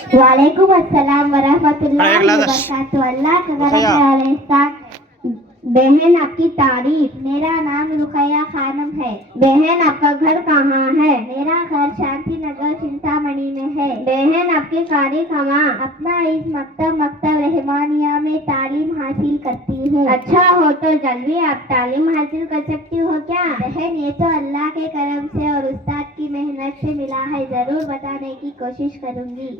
वालेकुम अस्सलाम वरहमतुल्लाहि वबरकातुहू। अल्लाह का करम है। बहन आपकी तारीफ। मेरा नाम रुकैया खानम है। बहन आपका घर कहाँ है? मेरा घर शांति नगर चिंतामणि में है। बहन आपकी कारी कहाँ? अपना इस मकतब रहमानिया में तालीम हासिल करती हूँ। अच्छा हो तो जल्दी आप तालीम हासिल कर सकती हो क्या? बहन ये तो अल्लाह के करम से और उस्ताद की मेहनत से मिला है, जरूर बताने की कोशिश करूंगी।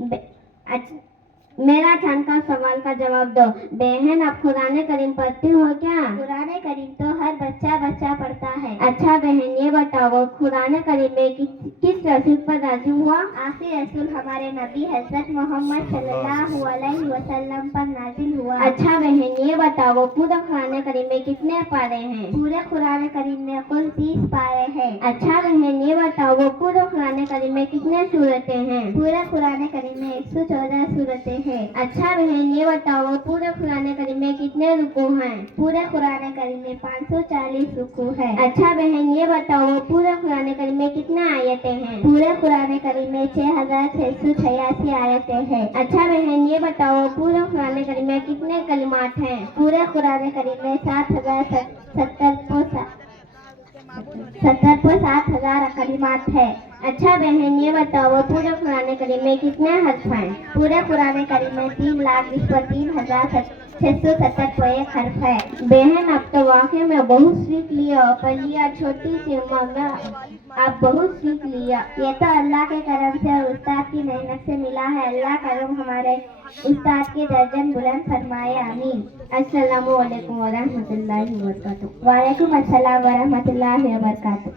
मेरा छान का सवाल का जवाब दो। बहन आप कुरान करीम पढ़ती हो क्या? कुरान करीम तो हर बच्चा पढ़ता है। अच्छा बहन ये बताओ कुरान करीम में किस रसूल पर नाज़िल हुआ? आखिरी रसूल हमारे नबी हजरत मोहम्मद सल्लल्लाहु अलैहि वसल्लम पर नाज़िल हुआ। अच्छा बहन ये बताओ पूरा कुरान करीम में कितने पारे हैं? पूरे कुरान करीम में कुल 30 पारे हैं। अच्छा बहन ये बताओ पूरे कुरान करीम में कितने सूरतें हैं? पूरे कुरान करीम में 114 सूरतें हैं। अच्छा बहन ये बताओ पूरे कुरान करीम में कितने रुकू हैं? पूरे कुरान करीम में 540 रुकू है। अच्छा बहन ये बताओ पूरे कुरान करीम में कितने आयतें हैं? पूरे कुरान करीम में 6686 आयतें हैं। अच्छा बहन ये बताओ पूरे कुरान करीम में कितने कलिमात हैं? पूरे कुरान करीम में 70,000 कलिमात है। अच्छा बहन ये बताओ पूरे कुरान करीम में कितने हर्फ हैं? पूरे कुरान करीम में 3,23,670 हर्फ है। बहन आप तो वाकई में बहुत सीख लिया, पर लिया छोटी सी उम्र में आप बहुत सीख लिया। ये तो अल्लाह के करम से और उस्ताद की मेहनत से मिला है। अल्लाह करम हमारे उस्ताद के दर्जन बुलंद फरमाए, आमीन। अस्सलामु अलैकुम वरहमतुल्लाहि वबरकातुहू। वालेकुम अस्सलाम वरहमतुल्लाहि वबरकातुहू।